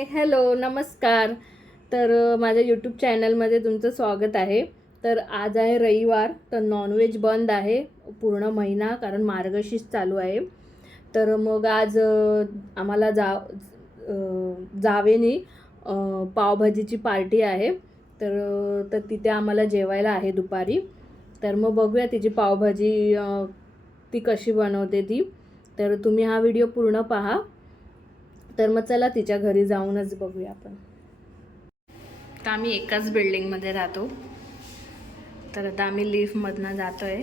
Hi hello नमस्कार. तर माझ्या यूट्यूब चॅनलमध्ये तुमचं स्वागत आहे. तर आज आहे रविवार, तर नॉनव्हेज बंद आहे पूर्ण महिना, कारण मार्गशीर्ष चालू आहे. तर मग आज आम्हाला जावेनी पावभाजीची पार्टी आहे. तर तिथे आम्हाला जेवायला आहे दुपारी. तर मग बघूया तिची पावभाजी ती कशी बनवते ती. तर तुम्ही हा व्हिडिओ पूर्ण पहा. तर मग चला तिच्या घरी जाऊनच बघूया आपण. तर आम्ही एकाच बिल्डिंगमध्ये राहतो. तर आता आम्ही लिफ्टमधनं जातोय.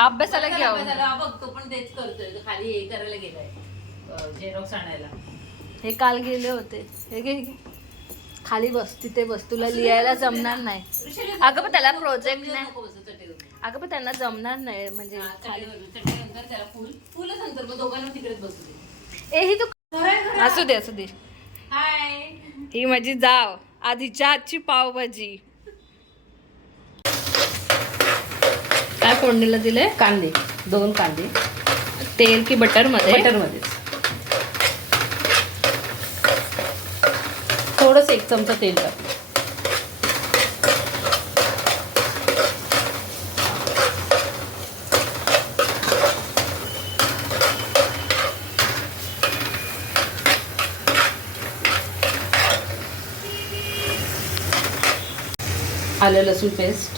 अभ्यासाला घ्या बघ, तो पण तेच करतोय. खाली हे करायला गेलाय, झेरॉक्स आणायला. हे काल गेले होते. हे घे खाली बस, तिथे बस, तुला लिहायला जमणार नाही. अगं पण त्याला प्रोजेक्ट नाही. अगं पण त्यांना जमणार नाही, म्हणजे खाली चटईनंतर त्याला फुलच नंतर मग दोघांना तिकडेच बसू दे. ए ही तू असू दे असू दे. हाय, ही माझी जाव आधीच्या हातची पावभाजी. काय फोडणीला दिले? कांदे, 2 कांदे. तेल की बटर मध्ये? बटर मध्ये. थोडंसं 1 चमचा तेल टाक. आलं लसूण पेस्ट.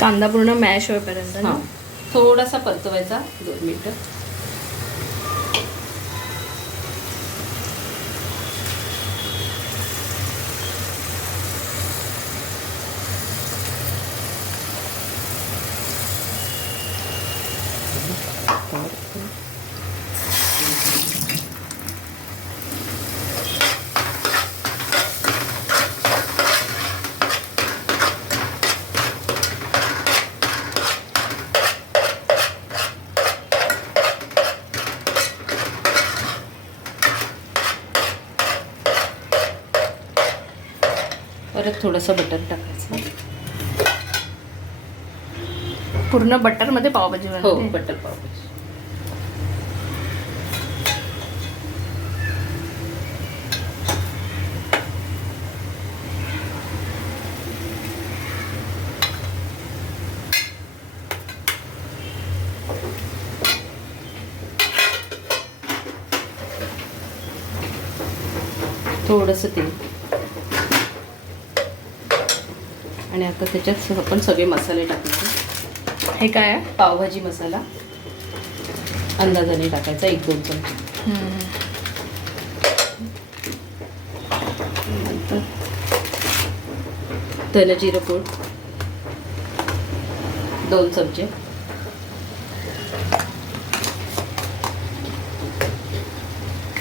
कांदा पूर्ण मॅश होईपर्यंत ना? हां, थोडासा परतवायचा 2 मिनिटं. परत थोडंसं बटर टाकायचं. पूर्ण बटर मध्ये पावभाजी हो, बनवते? बटर पावभाजी. थोडंसं तेल. आणि आता त्याच्यात आपण सगळे मसाले टाकायचे. हे काय आहे? पावभाजी मसाला अंदाजाने टाकायचा, 1-2 चमचे. नंतर धने जिरे पूड 2 चमचे.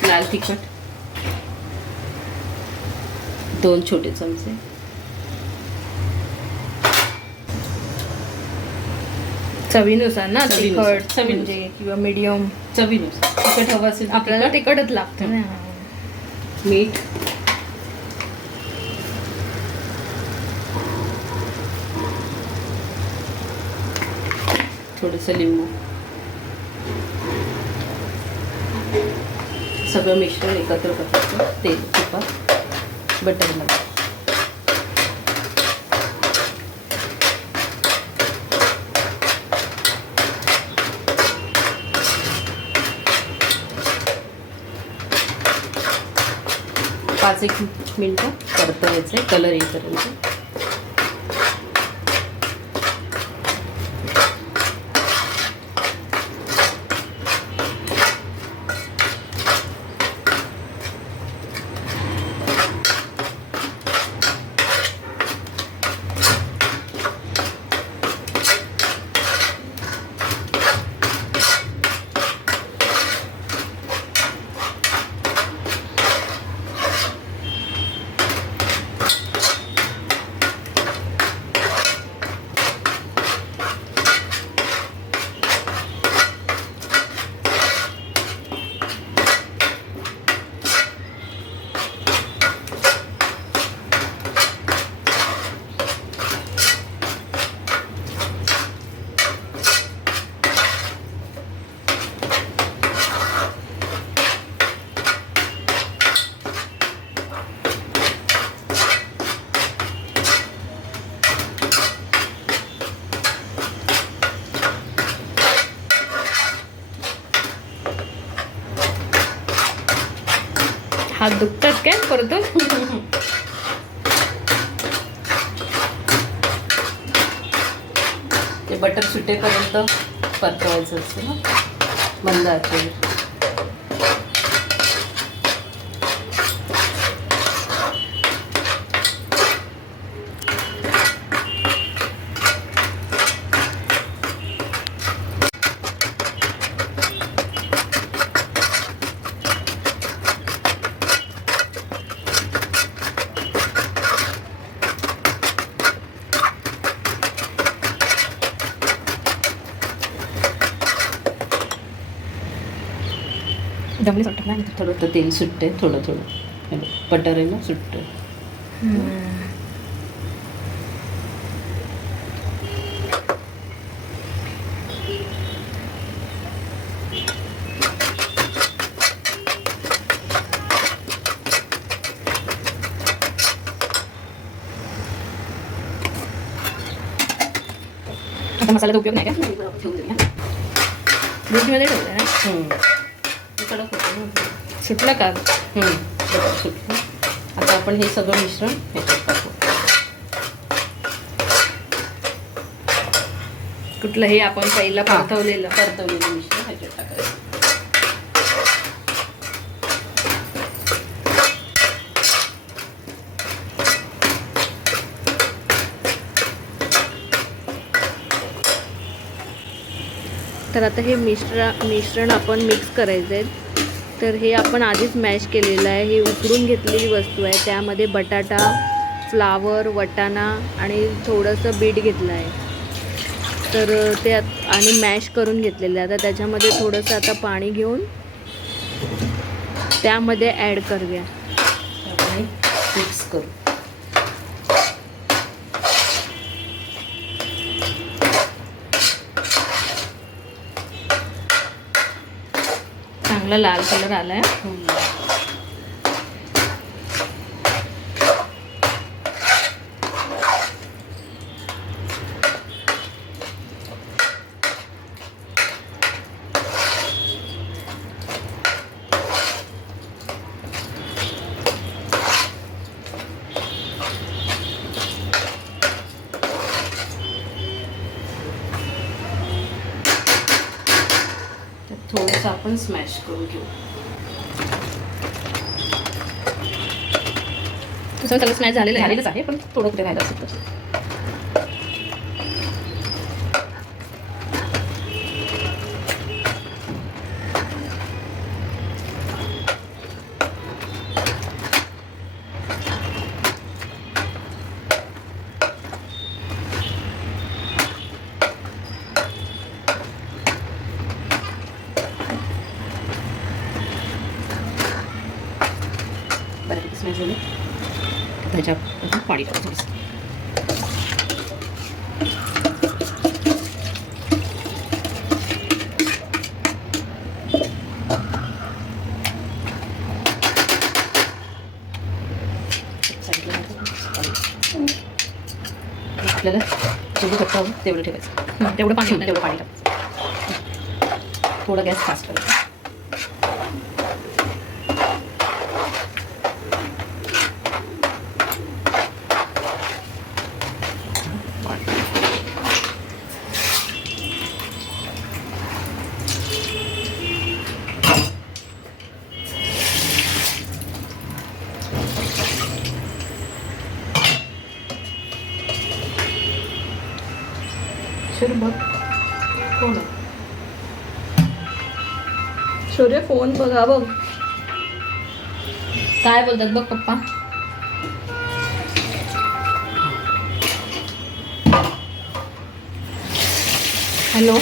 लाल तिखट 2 छोटे चमचे. चवीनुसार ना? चवीनुसार. तिखट म्हणजे किंवा मीडियम? चवीनुसार. तिखट हवं असेल तर आपल्याला तिखट. तिखटच लागतं ना. मीठ. थोडंसं लिंबू. सगळं मिश्रण एकत्र करायचं तेल तुपात बटरमध्ये. पाच एक मिनटं परतायचं आहे कलर येईपर्यंत. हात दुखतात काय परत? ते बटर सुटेपर्यंत परतवायचं असतं ना मंद आचेवर. जमले वाटतं नाही. थोडं तर तेल सुटते थोडं थोडं. बटर आहे ना सुटतं. आता मसाल्याचा उपयोग नाही का? ठेवून देऊया. बुकमध्ये ठेवलं ना. कडक होतं ना. सुटलं का? बटर सुटलं. आता आपण हे सगळं मिश्रण ह्याच्यात टाकू. कुठलं हे आपण पहिला परतवलेलं परतवलेलं मिश्रण ह्याच्यात टाकायचं. तर आता हे मिश्रण आपण मिक्स करायचं आहे. तर हे आपण आधीच मॅश केलेलं आहे. ही उकडून घेतलेली वस्तू आहे. त्यामध्ये बटाटा, फ्लावर, वाटाणा आणि थोडंसं बीट घेतलं आहे. तर ते आणि मॅश करून घेतलेलं आहे. आता त्याच्यामध्ये थोडंसं आता पाणी घेऊन त्यामध्ये ॲड करूया. आपण मिक्स करू. चांगला लाल कलर आला आहे. थोडंसं आपण स्मॅश करून घेऊ. तुझं सगळं स्मॅश झालेलंच आहे पण थोडं कुठे राहिलं असेल तर. बऱ्यापैकी स्मॅश झालं. त्याच्यात पाणी टाकू थोडंसं. आपल्याला जेवढं घट्ट हवं तेवढं ठेवायचं. तेवढं पाणी तेवढं पाणी टाकायचं. थोडं गॅस फास्ट करायचा. शौर्य बघ कोण आहे. शौर्य फोन बघा बघ. काय बोलतात बघ पप्पा. हॅलो.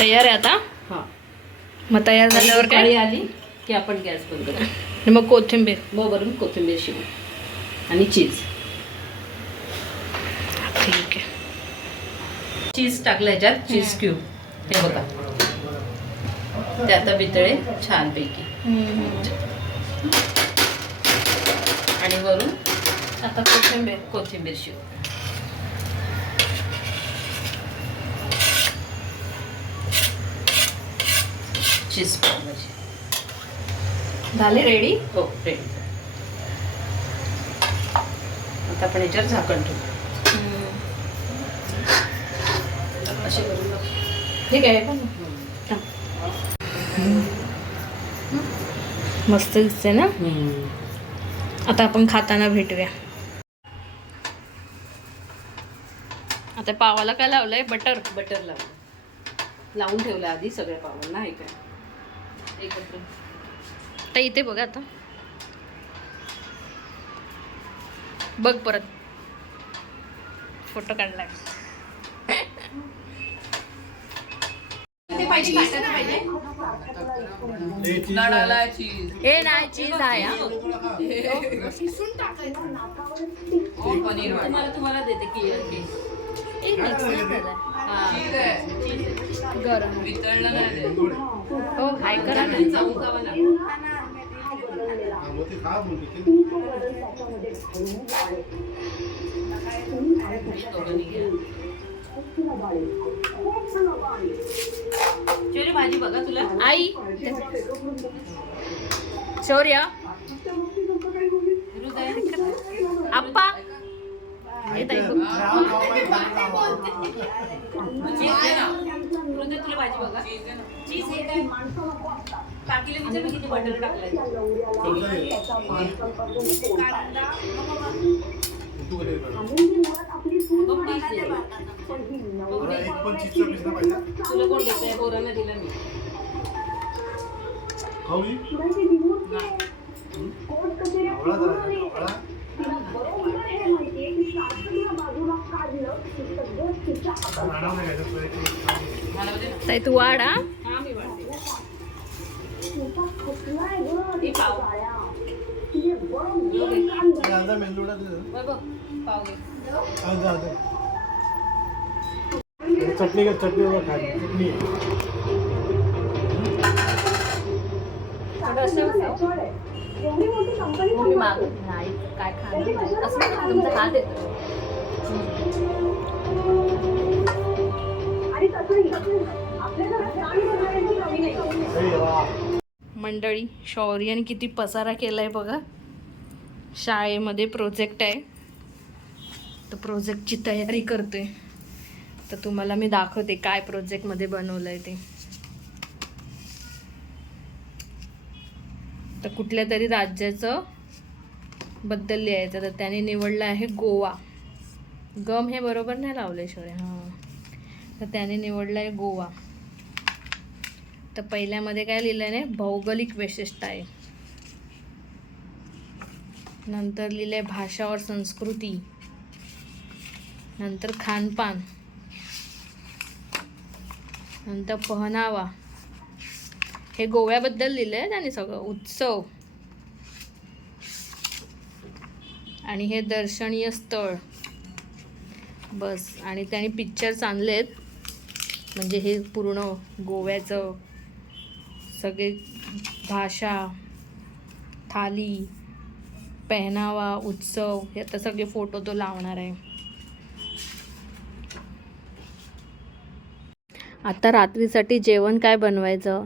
तयार आहे आता. हां, मग तयार झाल्यावर काय कढई आली की आपण गॅस बंद करू. आणि मग कोथिंबीर. मग वरून कोथिंबीर शिवू आणि चीज. ठीक आहे. चीज टाकलं ह्याच्यात, चीज क्यूब. हे बघा ते आता वितळे छानपैकी. आणि वरून आता कोथिंबीर. कोथिंबीर शिवू. चीज पावभाजी झाले रेडी. हो रेडी. आता आपण याच्यावर झाकण ठेवू. असे करून बघ. ठीक आहे पण मस्त दिसते ना. आता आपण खाताना भेटूया. आता पावाला काय लावलंय. बटर लावून ठेवलं आधी सगळ्या पावांना. हे काय एकत्र. तर इथे बघा आता बघ परत फोटो काढलाय. हे नाही चीज आहे हा. तुम्हाला देते की एक mix नाही झालाय. गरम हो हाय करा ना. भाजी बघा तुला आई शौर्य आप्पा हे ताई बघ. तुला भाजी बघा. चीज हे काय टाकीला विचार किती बटर टाकलंय. तुला कोण देतंय. पोरांना दिला मी. ताई तू वाढ हा. हा मी वाढते. हे पाव पाव घे. चटणी का चटणी वगैरह खाली चटणी मी मागत नाही काय खाणार असं तुमचा हात येतो. मंडळी शौर्याने किती पसारा केलाय बघा. शाळेमध्ये प्रोजेक्ट आहे तर प्रोजेक्टची तयारी करते. तर तुम्हाला मी दाखवते काय प्रोजेक्टमध्ये बनवलं आहे ते. तर कुठल्या तरी राज्याचं बद्दल लिहायचं. तर त्याने निवडलं आहे गोवा. गम हे बरोबर नाही लावलं शौर्य. हां तर त्याने निवडलं आहे गोवा. तर पहिल्यामध्ये काय लिहिलं आहे भौगोलिक वैशिष्ट्य आहे. नंतर लिहिलं आहे भाषा और संस्कृती. नंतर खानपान. नंतर पहनावा. हे गोव्याबद्दल लिहिलं आहे त्याने सगळं. उत्सव आणि हे दर्शनीय स्थळ बस. आणि त्याने पिक्चर्स आणलेत म्हणजे हे पूर्ण गोव्याचं सगळे भाषा थाली पहनावा उत्सव हे आता सगळे फोटो तो लावणार आहे. आता रात्रीसाठी जेवण काय बनवायचं.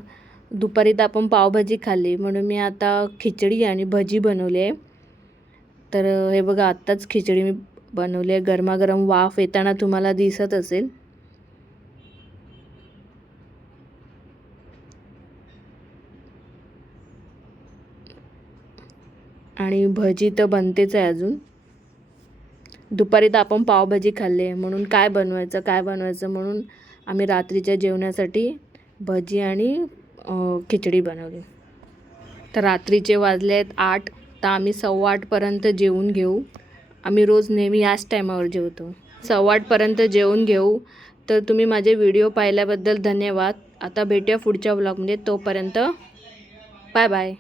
दुपारी तर आपण पावभाजी खाल्ली म्हणून मी आता खिचडी आणि भजी बनवली आहे. तर हे बघा आत्ताच खिचडी मी बनवली आहे. गरमागरम वाफ येताना तुम्हाला दिसत असेल. आणि भजी तर बनतेच आहे अजून. दुपारी तर आपण पावभाजी खाल्ली म्हणून काय बनवायचं म्हणून आम्ही रात्रीच्या जेवणासाठी भजी आणि खिचडी बनवली. तर रात्रीचे वाजले आहेत 8, तर आम्ही 7:15पर्यंत जेवून घेऊ. आम्ही रोज नेहमी याच टायमावर जेवतो. 7:15पर्यंत जेवून घेऊ. तर तुम्ही माझे व्हिडिओ पाहिल्याबद्दल धन्यवाद. आता भेटूया पुढच्या व्लॉगमध्ये. तोपर्यंत बाय बाय.